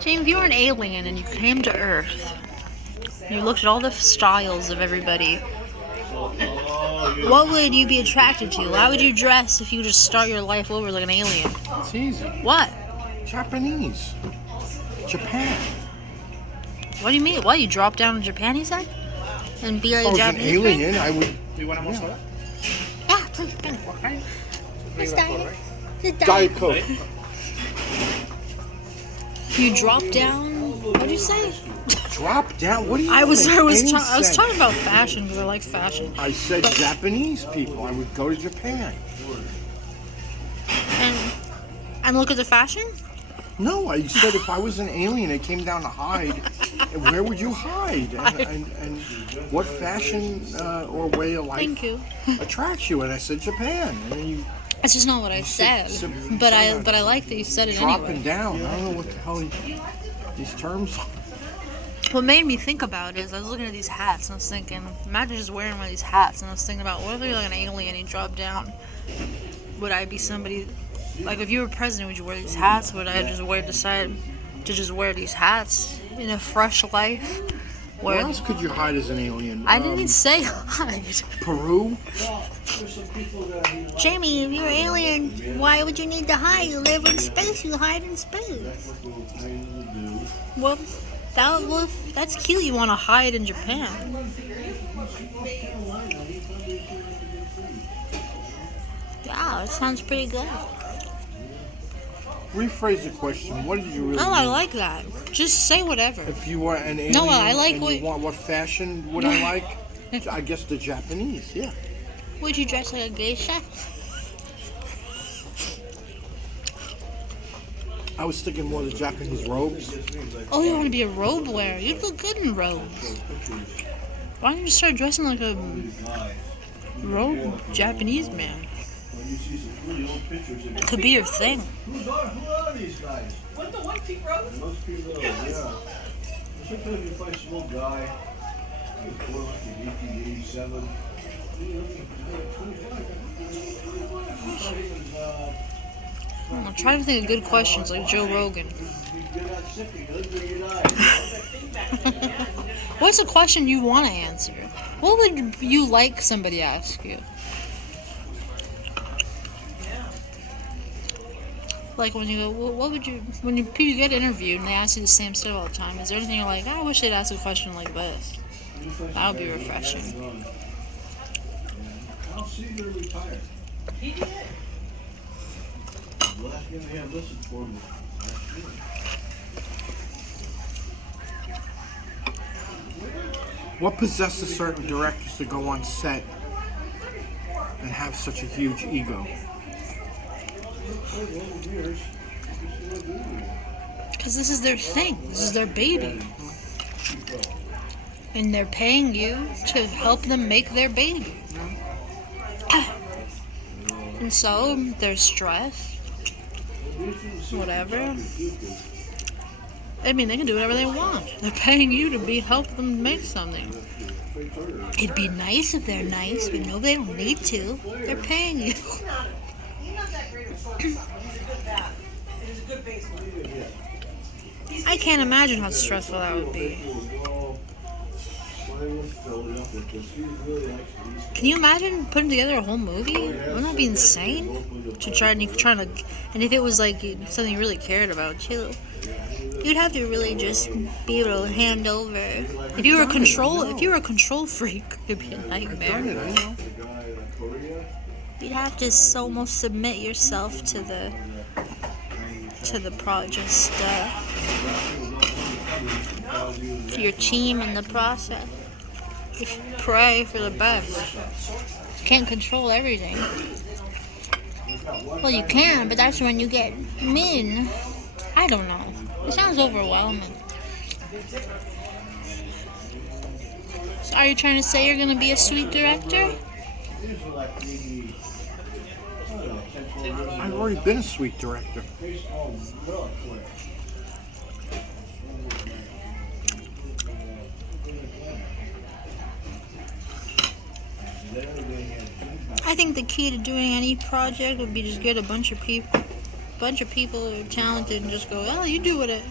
James, if you were an alien and you came to Earth, you looked at all the styles of everybody, what would you be attracted to? How would you dress if you just start your life over like an alien? It's easy. What? Japanese. Japan. What do you mean? What, you drop down to Japan, he said? And be like If I a was an Japanese alien, man? I would. Do you want more soda? Yeah, please, thank you. Okay. It's Diet. It's Diet Coke. You drop down. What'd you say? Drop down? What do you I was Any talking sense. about fashion because I like fashion. I said Japanese people. I would go to Japan. And look at the fashion. No, I said if I was an alien and came down to hide, where would you hide? And what fashion or way of life Thank you. attracts you? And I said Japan. And then you That's just not what I said. But I like that you said it dropping anyway. down. I don't know what the hell these terms are. What made me think about it is I was looking at these hats and I was thinking, imagine just wearing one of these hats, and I was thinking about what if you're like an alien and you drop down? Would I be somebody like if you were president? Would you wear these hats? Would I just decide to just wear these hats in a fresh life? Where else could you hide as an alien? I didn't say hide. Peru? Jamie, if you're an alien, why would you need to hide? You live in space, you hide in space. Well, that's cute. You want to hide in Japan. Yeah, that sounds pretty good. Rephrase the question. What did you really No, I mean? like that. Just say whatever. If you were an alien No, I like and what- you want what fashion would I like? I guess the Japanese, yeah. Would you dress like a geisha? I was thinking more of the Japanese robes. Oh, you want to be a robe wearer? You'd look good in robes. Why don't you start dressing like a robe Japanese man? Could be your thing. Who are these guys? What the white pink rose? Most people, yeah. Sometimes you find some old guy, born like in 1887. I'm trying to think of good questions like Joe Rogan. What's a question you want to answer? What would you like somebody to ask you? Like when you go, what would you, when you get interviewed and they ask you the same stuff all the time, is there anything you're like, I wish they'd ask a question like this? That would be refreshing. I'll see they're retired. The last thing they have listened for me. What possesses certain directors to go on set and have such a huge ego? Because this is their thing. This is their baby. And they're paying you to help them make their baby. And so, there's stress. Whatever. I mean, they can do whatever they want. They're paying you to help them make something. It'd be nice if they're nice, but no, they don't need to. They're paying you. I can't imagine how stressful that would be. Can you imagine putting together a whole movie? Wouldn't that be insane? To try and and if it was like something you really cared about too, you'd have to really just be able to hand over. If you were a control freak, it'd be a nightmare. You'd have to almost submit yourself to the project, to your team in the process. Just pray for the best. You can't control everything. Well, you can, but that's when you get mean. I don't know. It sounds overwhelming. So are you trying to say you're going to be a sweet director? I've already been a sweet director. I think the key to doing any project would be just get a bunch of people who are talented and just go, oh, you do it.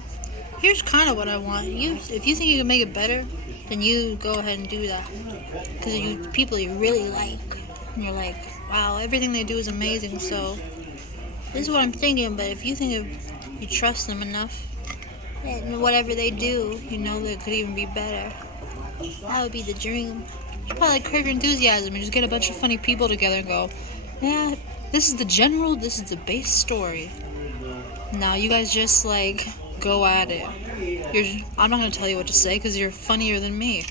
Here's kind of what I want. If you think you can make it better, then you go ahead and do that. Because you people you really like, and you're like, wow, everything they do is amazing. So this is what I'm thinking. But if you think you trust them enough, and whatever they do, you know that it could even be better. That would be the dream. Probably like Curb Your Enthusiasm and just get a bunch of funny people together and go, yeah, this is the general, this is the base story. Now you guys just like go at it. I'm not gonna tell you what to say because you're funnier than me.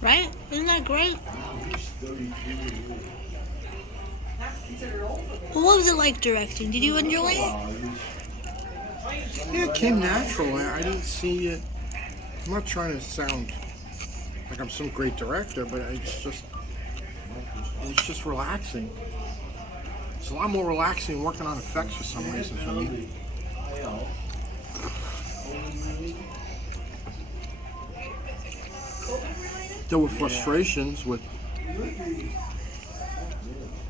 Right? Isn't that great? Well, what was it like directing? Did you enjoy it? Yeah, it came natural. I didn't see it. I'm not trying to sound like I'm some great director, but it's just relaxing. It's a lot more relaxing working on effects for some reason for me. There were frustrations with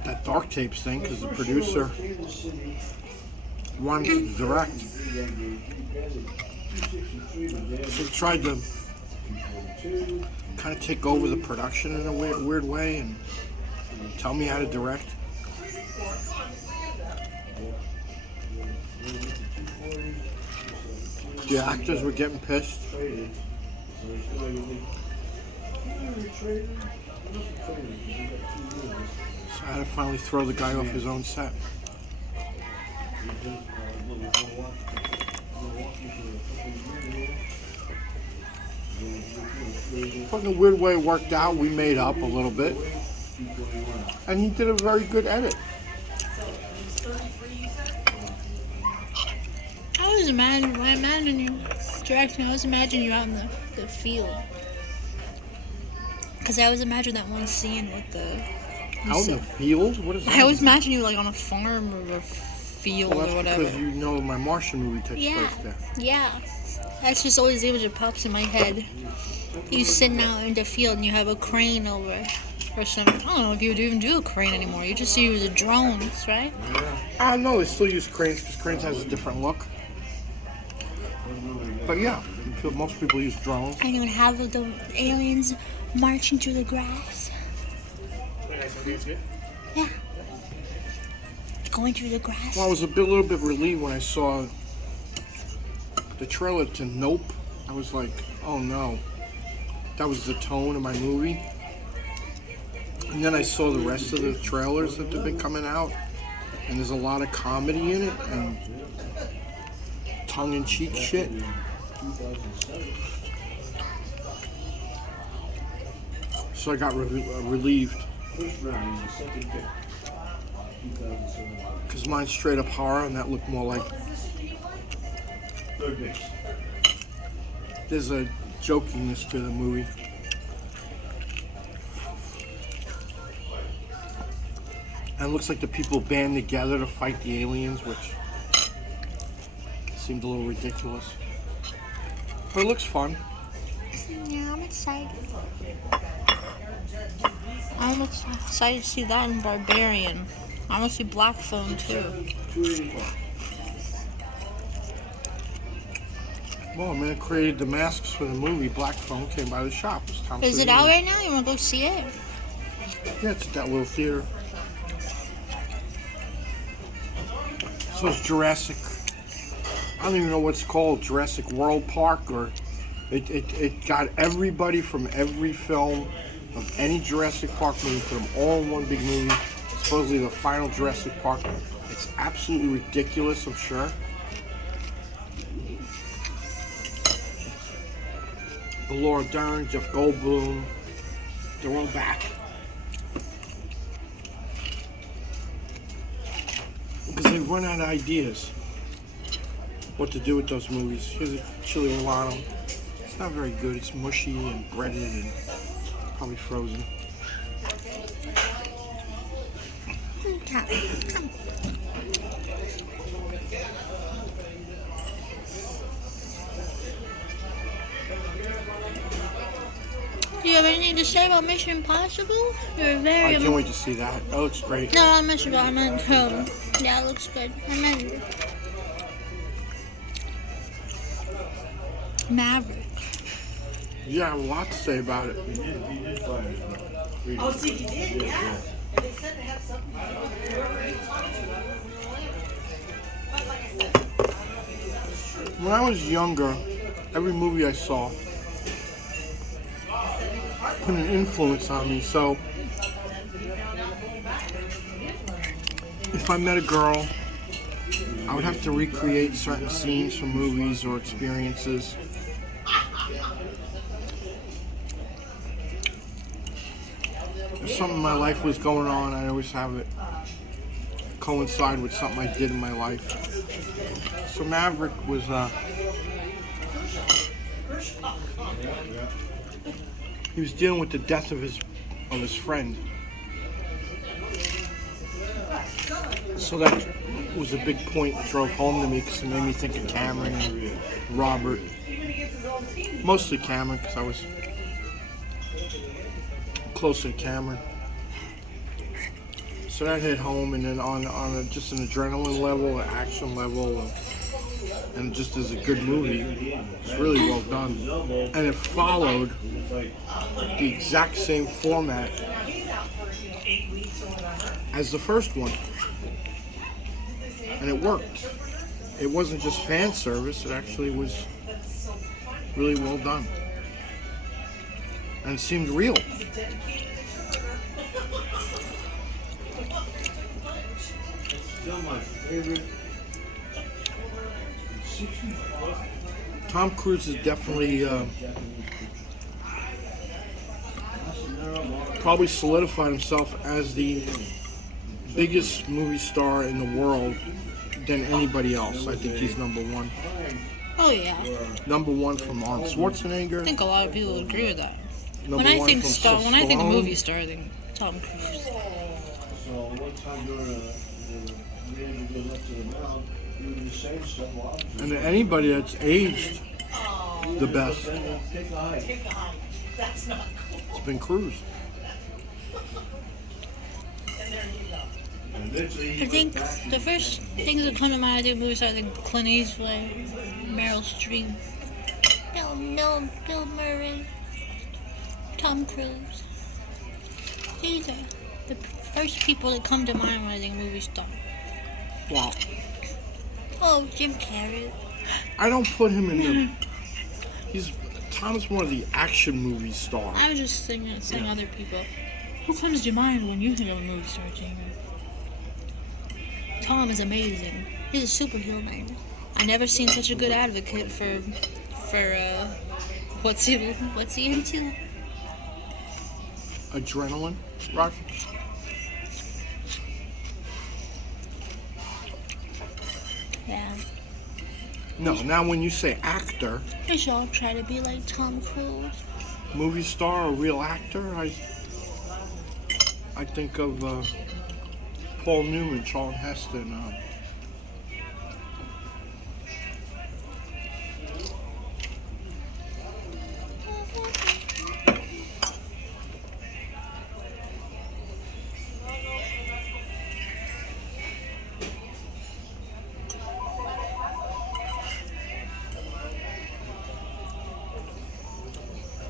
that dark tapes thing because the producer wanted to direct. So he tried to kind of take over the production in a weird way and tell me how to direct. The actors were getting pissed. So I had to finally throw the guy off his own set. But in a weird way it worked out. We made up a little bit. And he did a very good edit. When I imagine you directing, I always imagine you out in the field. Because I always imagine that one scene with the... Out in the field? What is that? I always imagine you like on a farm or a field Well, that's or whatever. because you know my Martian movie takes place there. Yeah. That's just always the image that pops in my head. You sitting out in the field and you have a crane over or something. I don't know if you would even do a crane anymore. You just use the drones, right? No, they still use cranes because cranes has a different look. But yeah, most people use drones. And you would have the aliens marching through the grass. Yeah. Going through the grass. Well, I was a little bit relieved when I saw the trailer to Nope. I was like, oh no. That was the tone of my movie. And then I saw the rest of the trailers that have been coming out. And there's a lot of comedy in it and tongue-in-cheek shit. So I got relieved. Because mine's straight up horror and that looked more like... There's a jokiness to the movie. And it looks like the people band together to fight the aliens, which seemed a little ridiculous. But it looks fun. Yeah, I'm excited. I'm excited to see that in Barbarian. I want to see Black Phone too. Well, man created the masks for the movie. Black Phone came by the shop. Is it out right now? You want to go see it? Yeah, it's at that little theater. So it's Jurassic. I don't even know what it's called. Jurassic World Park, or it got everybody from every film of any Jurassic Park movie, put them all in one big movie. Supposedly the final Jurassic Park. It's absolutely ridiculous, I'm sure. Laura Dern, Jeff Goldblum, they're all back. Because they've run out of ideas what to do with those movies. Here's a chili Milano. It's not very good. It's mushy and breaded and probably frozen. Do you have anything to say about Mission Impossible? You're very... I can't wait to see that. That looks great. No, I meant yeah, it looks good. I meant... Maverick. Yeah, I have a lot to say about it. He did find it. Oh, see, he did, yeah. And they said they had something. Whoever he talked to wasn't related. But like I said, I don't know if that was true. When I was younger, every movie I saw put an influence on me. So if I met a girl, I would have to recreate certain scenes from movies or experiences. If something in my life was going on, I always have it coincide with something I did in my life. So Maverick was he was dealing with the death of his friend. So that was a big point that drove home to me because it made me think of Cameron and Robert. Mostly Cameron because I was closer to Cameron. So that hit home, and then on just an adrenaline level, an action level, and just as a good movie, it's really well done. And it followed the exact same format as the first one. And it worked. It wasn't just fan service, it actually was really well done. And it seemed real. Still my favorite. Tom Cruise is definitely probably solidified himself as the biggest movie star in the world than anybody else. I think he's number one. Oh yeah. Number one from Arnold Schwarzenegger. I think a lot of people agree with that. Number When I one think from star, when I think Stallone. movie star, I think Tom Cruise. So one time during the man who goes up to the mound, doing the same stuff while opposite. And anybody that's aged the best Take a hike. Take a hike. That's not cool. has been Cruise. And there you go. And eventually he I think went back the first things that come to mind, I think movies are like Clint Eastwood, Meryl Streep, Bill Murray, Tom Cruise. These are the first people that come to mind when I think movie star. Wow. Oh, Jim Carrey. I don't put him in the. Tom's one of the action movie stars. I was just saying other people. Who comes to mind when you think of a movie star, Jamie? Tom is amazing. He's a superhuman. I never seen such a good advocate for what's he into? Adrenaline, Rock. Yeah. No, now when you say actor, We should all try to be like Tom Cruise. movie star, or real actor, I think of Paul Newman, Charlton Heston.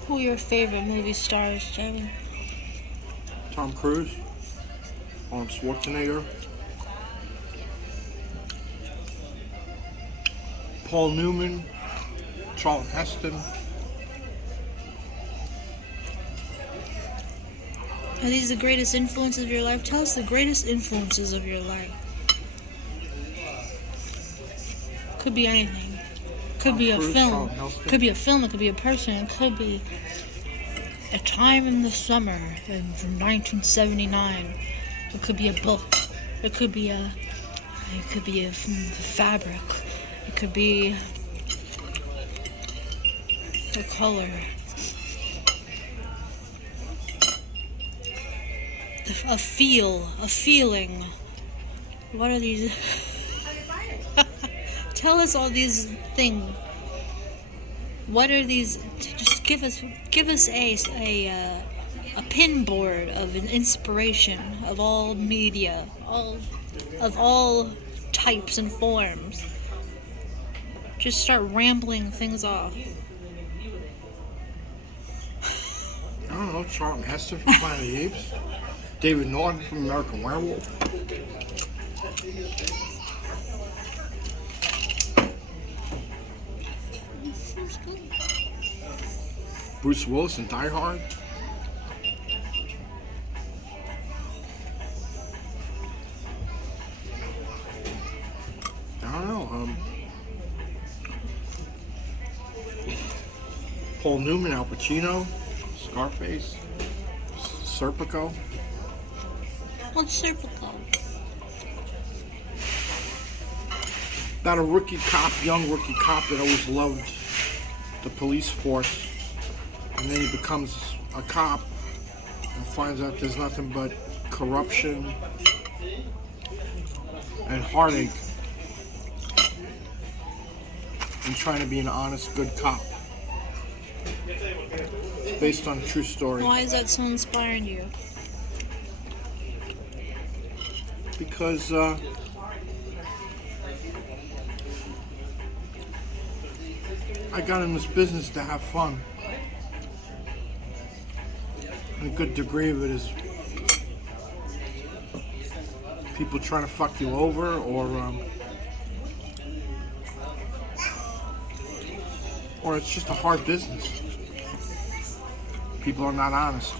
Who are your favorite movie stars, Jamie? Tom Cruise, Arnold Schwarzenegger, Paul Newman, Charlton Heston. Are these the greatest influences of your life? Tell us the greatest influences of your life. Could be anything. Could be a Cruise, film. Charlton Heston. Could be a film. It could be a person. It could be a time in the summer from 1979. It could be a book. It could be a fabric. It could be a color. A feeling. What are these? Tell us all these things. What are these? Just give us a pinboard of an inspiration of all media, of all types and forms. Just start rambling things off. don't know, Charlton Heston from Planet of the Apes. David Norton from American Werewolf. Bruce Willis in Die Hard. I don't know. Paul Newman, Al Pacino, Scarface, Serpico. What's Serpico? About a rookie cop, young rookie cop that always loved the police force, and then he becomes a cop and finds out there's nothing but corruption and heartache in trying to be an honest, good cop. Based on a true story. Why is that so inspiring you? Because I got in this business to have fun. And a good degree of it is people trying to fuck you over, or it's just a hard business. People are not honest.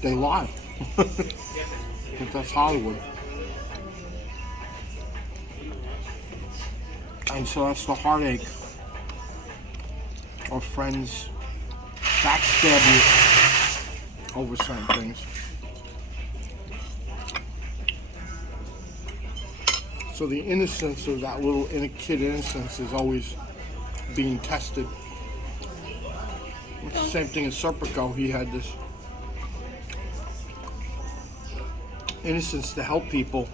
They lie. But that's Hollywood. And so that's the heartache of friends backstab you over certain things. So the innocence of that little kid innocence is always being tested. It's the same thing as Serpico. He had this innocence to help people,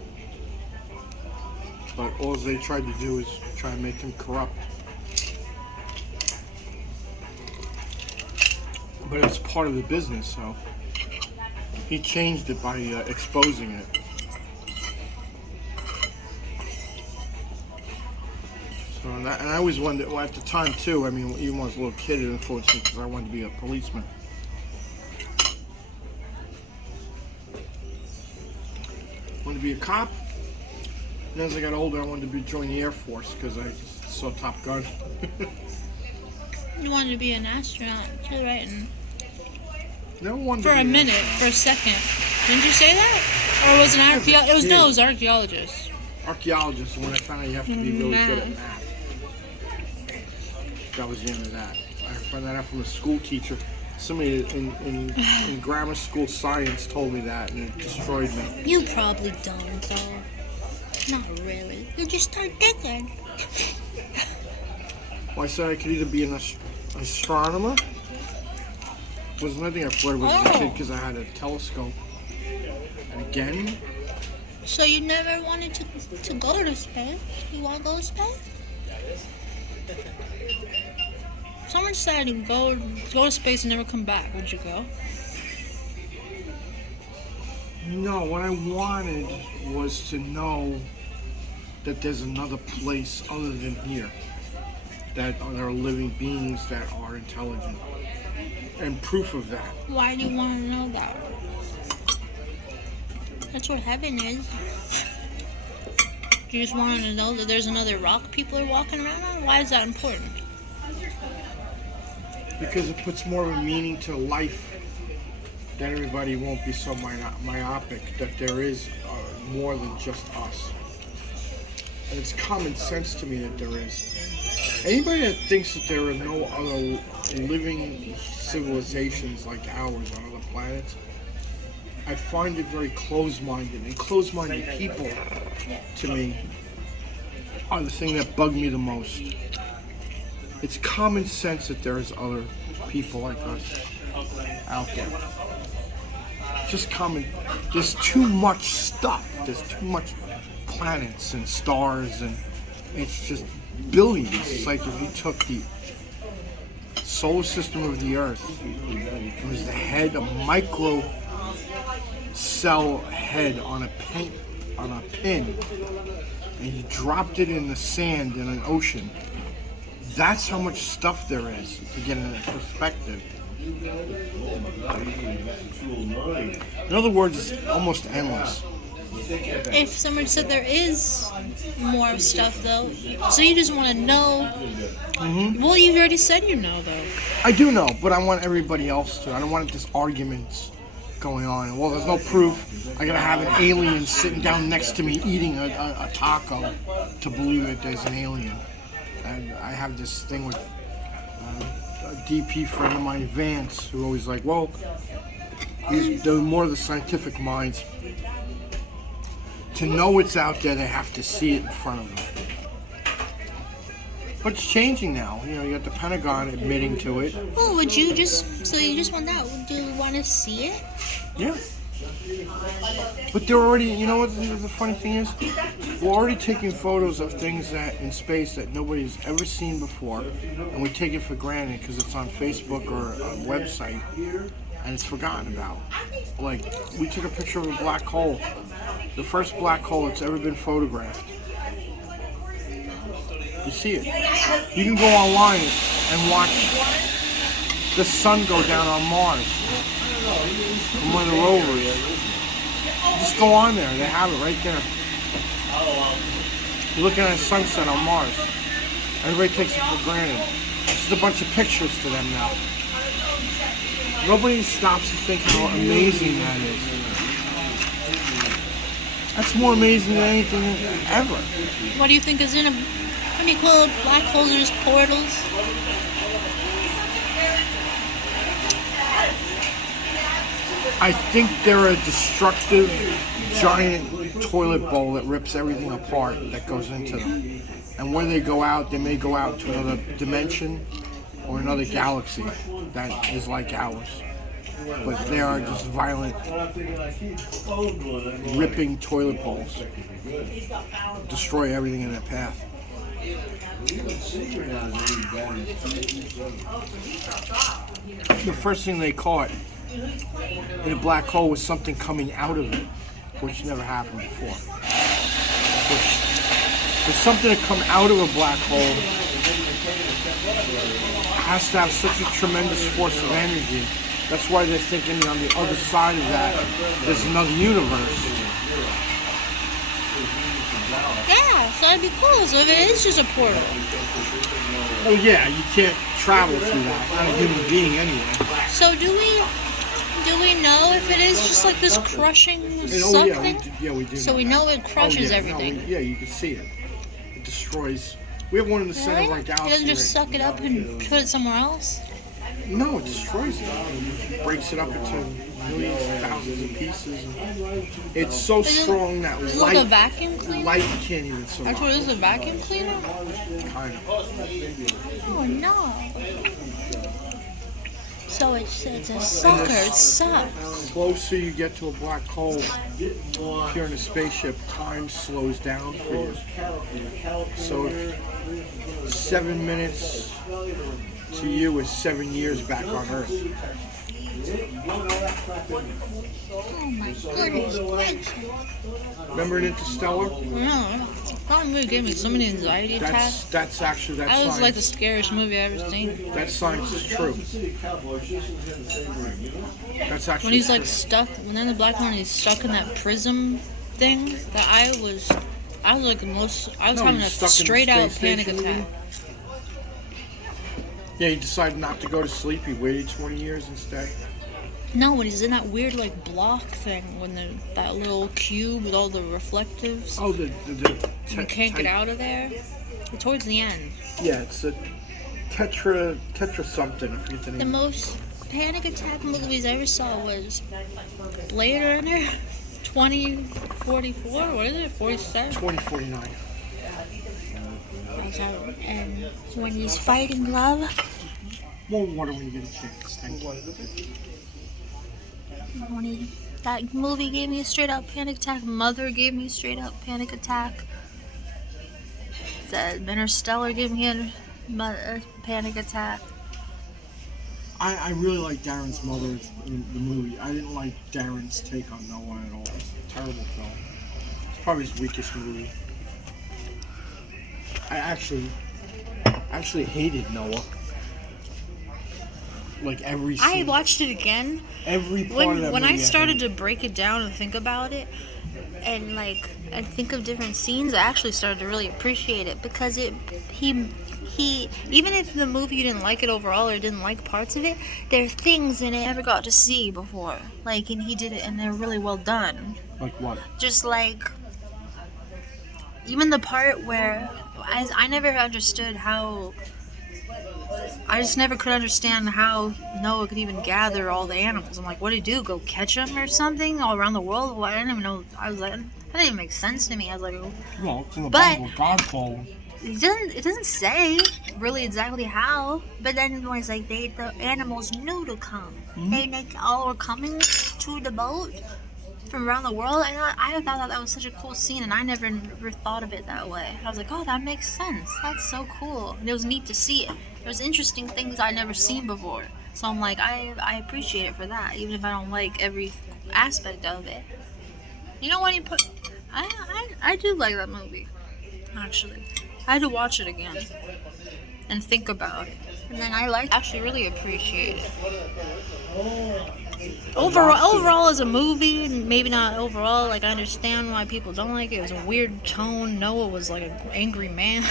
but all they tried to do is try and make him corrupt. But it's part of the business, so he changed it by exposing it. So and I always wanted, well, at the time too, I mean, even when I was a little kid, it influenced me because I wanted to be a policeman. I wanted to be a cop. And as I got older, I wanted to join the Air Force because I saw Top Gun. You wanted to be an astronaut too, right? And Never wanted for to a be an minute, astronaut. for a second. Didn't you say that? Or was it an archaeologist? It was archaeologist. Archaeologist, when I found out you have to be really good at Math. math. That was the end of that. I found that out from a school teacher. Somebody in grammar school science told me that, and it destroyed me. You probably don't, though. Not really. You just start thinking. Well, I said I could either be an astronomer. Was another thing I flirted with as a kid because I had a telescope. And again, So you never wanted to go to space? You want to go to space? Someone decided to go to space and never come back. Would you go? no, what I wanted was to know that there's another place other than here. That there are living beings that are intelligent. And proof of that. Why do you want to know that? That's what heaven is. Do you just want to know that there's another rock people are walking around on? Why is that important? Because it puts more of a meaning to life. That everybody won't be so myopic. That there is more than just us. And it's common sense to me that there is. Anybody that thinks that there are no other living civilizations like ours on other planets, I find it very closed-minded. And closed-minded people, to me, are the thing that bug me the most. It's common sense that there's other people like us out there. Just common. There's too much stuff. There's too much planets and stars, and it's just billions. It's like if you took the solar system of the Earth, it was the head, a micro cell head on a pin, and you dropped it in the sand in an ocean. That's how much stuff there is to get in perspective. In other words, it's almost endless. If someone said there is more stuff, though, so you just want to know. Well, you've already said you know, though. I do know, but I want everybody else to. I don't want this arguments going on. Well, there's no proof. I gotta have an alien sitting down next to me eating a taco to believe that there's an alien. And I have this thing with a DP friend of mine, Vance, who always like, well, they're more of the scientific minds. To know it's out there, they have to see it in front of them. But it's changing now. You know, you got the Pentagon admitting to it. Well, would you just, so you just want that? Would you want to see it? Yeah. But they're already, you know what the funny thing is? We're already taking photos of things that in space that nobody's ever seen before, and we take it for granted because it's on Facebook or a website, and it's forgotten about. Like, we took a picture of a black hole, the first black hole that's ever been photographed. You see it. You can go online and watch the sun go down on Mars from one of the rovers. Just go on there. They have it right there. You're looking at a sunset on Mars. Everybody takes it for granted. It's just a bunch of pictures to them now. Nobody stops to think how amazing that is. That's more amazing than anything ever. What do you think is in a... What do you call it? Black holes or just portals? I think they're a destructive, giant toilet bowl that rips everything apart that goes into them. And when they go out, they may go out to another dimension or another galaxy that is like ours. But they are just violent, ripping toilet bowls. Destroy everything in their path. The first thing they caught in a black hole was something coming out of it, which never happened before. For something to come out of a black hole has to have such a tremendous force of energy. That's why they're thinking on the other side of that, there's another universe. Yeah, so that'd be cool. So if it is just a portal. Well, yeah, you can't travel through that. Not a human being anyway. So do we know if it is just like this crushing suck thing? We do. So we know it crushes everything. You can see it. It destroys. We have one in the center of our Really? galaxy. It doesn't just suck it up and put it somewhere else? No, it destroys it. It breaks it up into millions, thousands of pieces. It's so strong that Is it light, like a vacuum cleaner? light can't even survive. That's what it is, a vacuum cleaner? Kind of. Oh no. So it's a sucker, it sucks. Closer you get to a black hole, if you're in a spaceship, time slows down for you. So if 7 minutes to you is 7 years back on Earth. Oh my goodness gracious. Remember in Interstellar? No, that movie gave me so many anxiety attacks. That's actually that That was science. like the scariest movie I've ever seen. That science is true. That's actually When he's true. like stuck, when they're in the black hole and he's stuck in that prism thing, that I was like the most, I was No, having he's a stuck in the straight out space panic station. attack. Yeah, he decided not to go to sleep. He waited 20 years instead. No, when he's in that weird like block thing, when that little cube with all the reflectives, Oh, you can't get out of there. Towards the end, Yeah, it's a tetra something. I forget the the name. most panic attack movies I ever saw was Blade Runner 2044. What is it? 47. 2049. And when he's fighting love. More water when you get a chance. Thank you. That movie gave me a straight up panic attack. Mother gave me a straight up panic attack. The Interstellar gave me a panic attack. I really like Darren's mother in the movie. I didn't like Darren's take on No One at all. It's a terrible film. It's probably his weakest movie. I actually I actually hated Noah. Like every I scene, watched it again every part of that when movie I started hated. to break it down and think about it, and I think of different scenes. I actually started to really appreciate it because he even if the movie you didn't like it overall or didn't like parts of it, there are things in it I never got to see before. Like, and he did it, and they're really well done. Like what? Just like even the part where I never understood how. I just never could understand how Noah could even gather all the animals. I'm like, what did he do? Go catch them or something all around the world? Well, I didn't even know. I was like, that didn't even make sense to me. I was like, Well, it's in the But- Bible. God told him. it doesn't say really exactly how. But then it was like the animals knew to come. They all were coming to the boat from around the world. I thought that was such a cool scene, and I never thought of it that way. I was like, oh, that makes sense. That's so cool. And it was neat to see it. There's interesting things I'd never seen before. So I'm like, I appreciate it for that, even if I don't like every aspect of it. You know what he put? I do like that movie, actually. I had to watch it again and think about it. And then actually really appreciate it. Overall, as a movie, and maybe not overall, like I understand why people don't like it. It was a weird tone. Noah was like an angry man.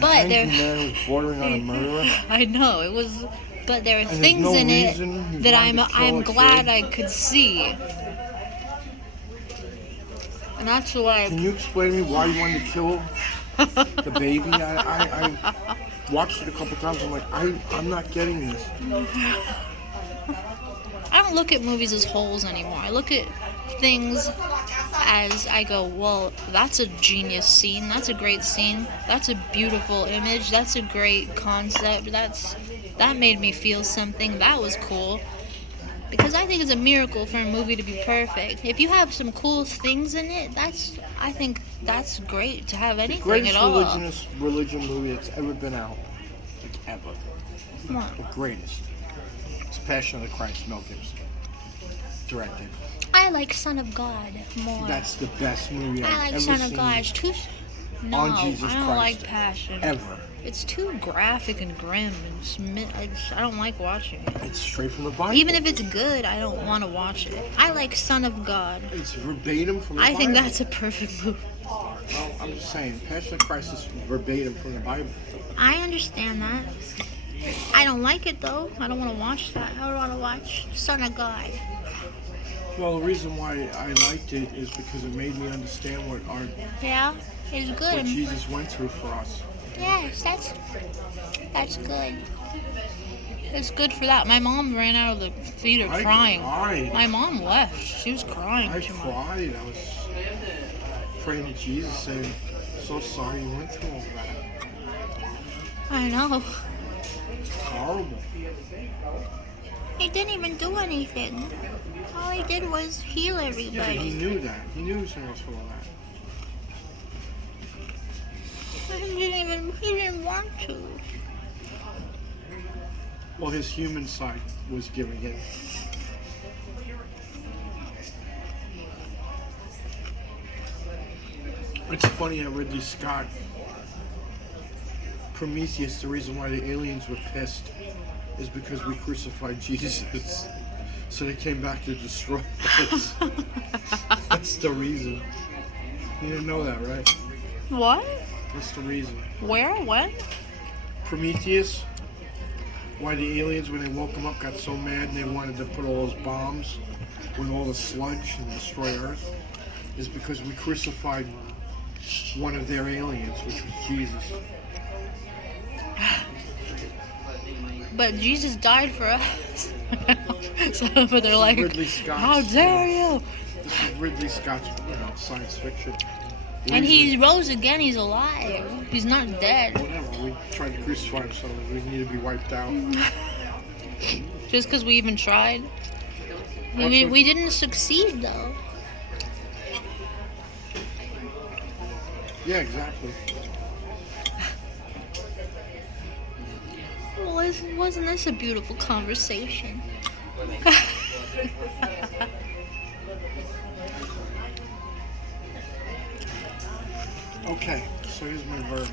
But Angry man was bordering on a murderer. I know it was, but there are there's things no in reason he it that wanted to kill I'm a glad kid. I could see, and that's why. Can you explain to me why you wanted to kill the baby? I watched it a couple times. I'm like, I'm not getting this. I don't look at movies as wholes anymore. I look at things as I go, well, that's a genius scene. That's a great scene. That's a beautiful image. That's a great concept. That made me feel something. That was cool. Because I think it's a miracle for a movie to be perfect. If you have some cool things in it, I think that's great to have anything Greatest at all. religion movie that's ever been out, like ever. What? The greatest. It's Passion of the Christ, Mel Gibson. Directed. I like Son of God more. That's the best movie I've I like ever Son seen of God. It's too. No, on Jesus I don't Christ. like Passion. Ever. It's too graphic and grim, and I don't like watching it. It's straight from the Bible. Even if it's good, I don't want to watch it. I like Son of God. It's verbatim from the I Bible. think that's a perfect movie. Well, I'm just saying, Passion of Christ is verbatim from the Bible. I understand that. I don't like it though. I don't want to watch that. I want to watch Son of God. Well, the reason why I liked it is because it made me understand what Yeah, it's good. Jesus went through for us. Yes, that's good. It's good for that. My mom ran out of the theater I crying. cried. My mom left. She was crying I too much. cried. I was praying to Jesus, saying, "So sorry you went through all that. I know. It's horrible." He didn't even do anything. All he did was heal Yeah, but he everybody. knew that. He knew he was going to go through all that. He didn't want to. Well, his human side was giving in. It's funny how Ridley Scott, Prometheus, the reason why the aliens were pissed is because we crucified Jesus. So they came back to destroy us. That's the reason. You didn't know that, right? What? That's the reason. Where? What? Prometheus, why the aliens, when they woke him up, got so mad and they wanted to put all those bombs with all the sludge and destroy Earth, is because we crucified one of their aliens, which was Jesus. But Jesus died for us. So, but they're like, Ridley Scott. how dare you? This is Ridley Scott's, science fiction. And he Reason- rose again. He's alive. He's not dead. Whatever, we tried to crucify him, so we need to be wiped out. Just because we even tried. That's what- We didn't succeed though. Yeah, exactly. Well, wasn't this a beautiful conversation? Okay, so here's my verdict.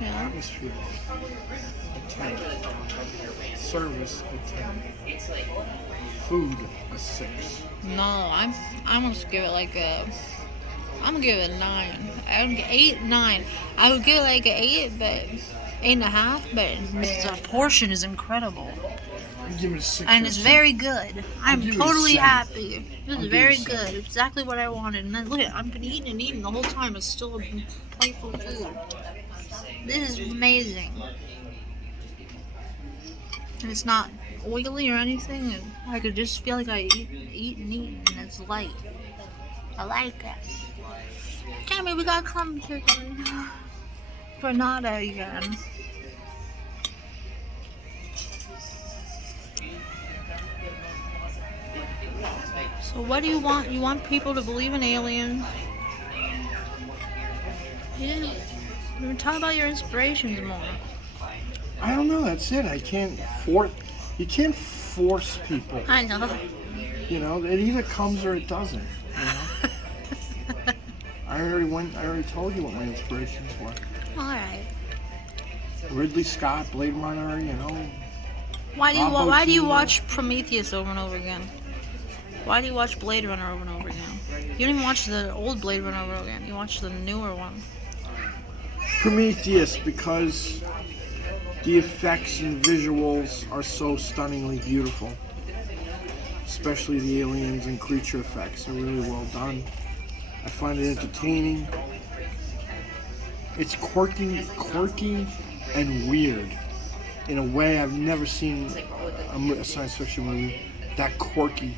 Yeah. Atmosphere, a 10. Service, a 10. Food, a 6. No, I'm gonna give it like a. I'm gonna give it a 9. I would 8, 9. I would give it like an 8, but 8.5. But the portion is incredible, I'd give it a 6. and or a it's 7. very good. I'm give it a totally 7. happy. This I'll is give it a very 7. good. Exactly what I wanted. And then look, I've been eating and eating the whole time. It's still a playful food. This is amazing. And it's not oily or anything. And I could just feel like I eat and eat, and it's light. I like it. Tammy, we gotta come to Granada again. So what do you want? You want people to believe in aliens? Yeah. Talk about your inspirations more. I don't know. That's it. I can't force. You can't force people. I know. You know, it either comes or it doesn't. You know? I already told you what my inspirations were. Alright. Ridley Scott, Blade Runner. You know. Why do you Guastini. watch Prometheus over and over again? Why do you watch Blade Runner over and over again? You don't even watch the old Blade Runner over again. You watch the newer one. Prometheus, because the effects and visuals are so stunningly beautiful. Especially the aliens and creature effects are really well done. I find it entertaining. It's quirky and weird in a way I've never seen a science fiction movie that quirky.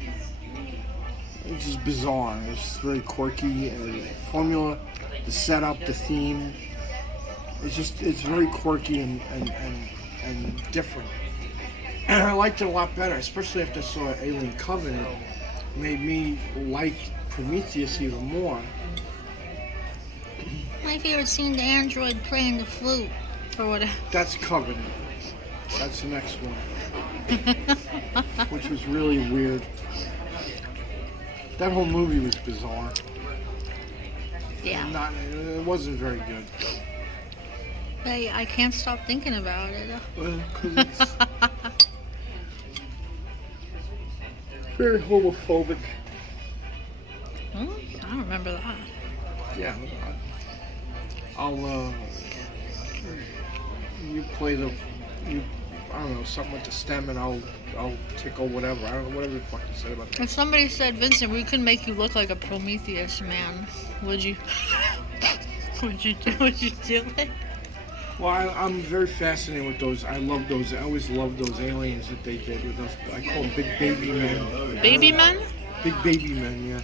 It's just bizarre. It's very quirky. The formula, the setup, the theme. It's very quirky and different. And I liked it a lot better, especially after I saw Alien Covenant. It made me like Prometheus even more. My favorite scene, the android playing the flute or whatever. That's Covenant. That's the next one. Which was really weird. That whole movie was bizarre. Yeah. It wasn't very good. I can't stop thinking about it. Well, 'cause it's very homophobic. I don't remember that. Yeah. I'll you play I don't know, something with the stem, and I'll tickle whatever. I don't know, whatever the fuck you said about that. If somebody said, Vincent, we can make you look like a Prometheus man, would you? Would you do it? Well, I'm very fascinated with those. I always loved those aliens that they did with those. I call them big baby men. Baby men? Big baby men, yeah.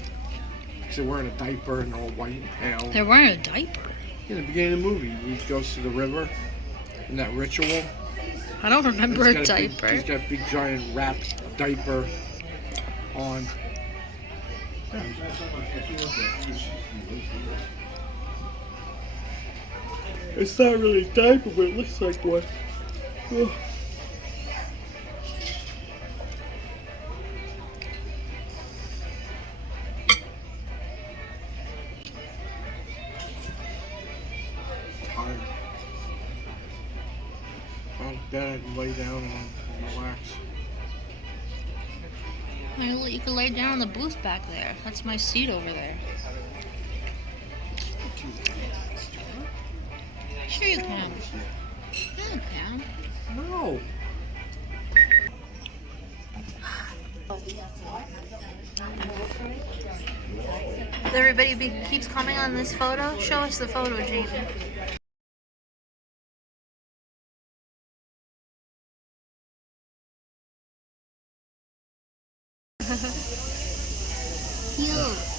Because they're wearing a diaper and they're all white and pale. They're wearing a diaper. In the beginning of the movie, he goes to the river in that ritual. I don't remember He's a got diaper. He's got a big giant wrap diaper on. It's not really a diaper, but it looks like one. Ugh. Tired. On bed, I'd lay down and relax. You can lay down in the booth back there. That's my seat over there. Sure you can. Yeah, you can. No. Everybody keeps commenting on this photo. Show us the photo, Jamie. Cute.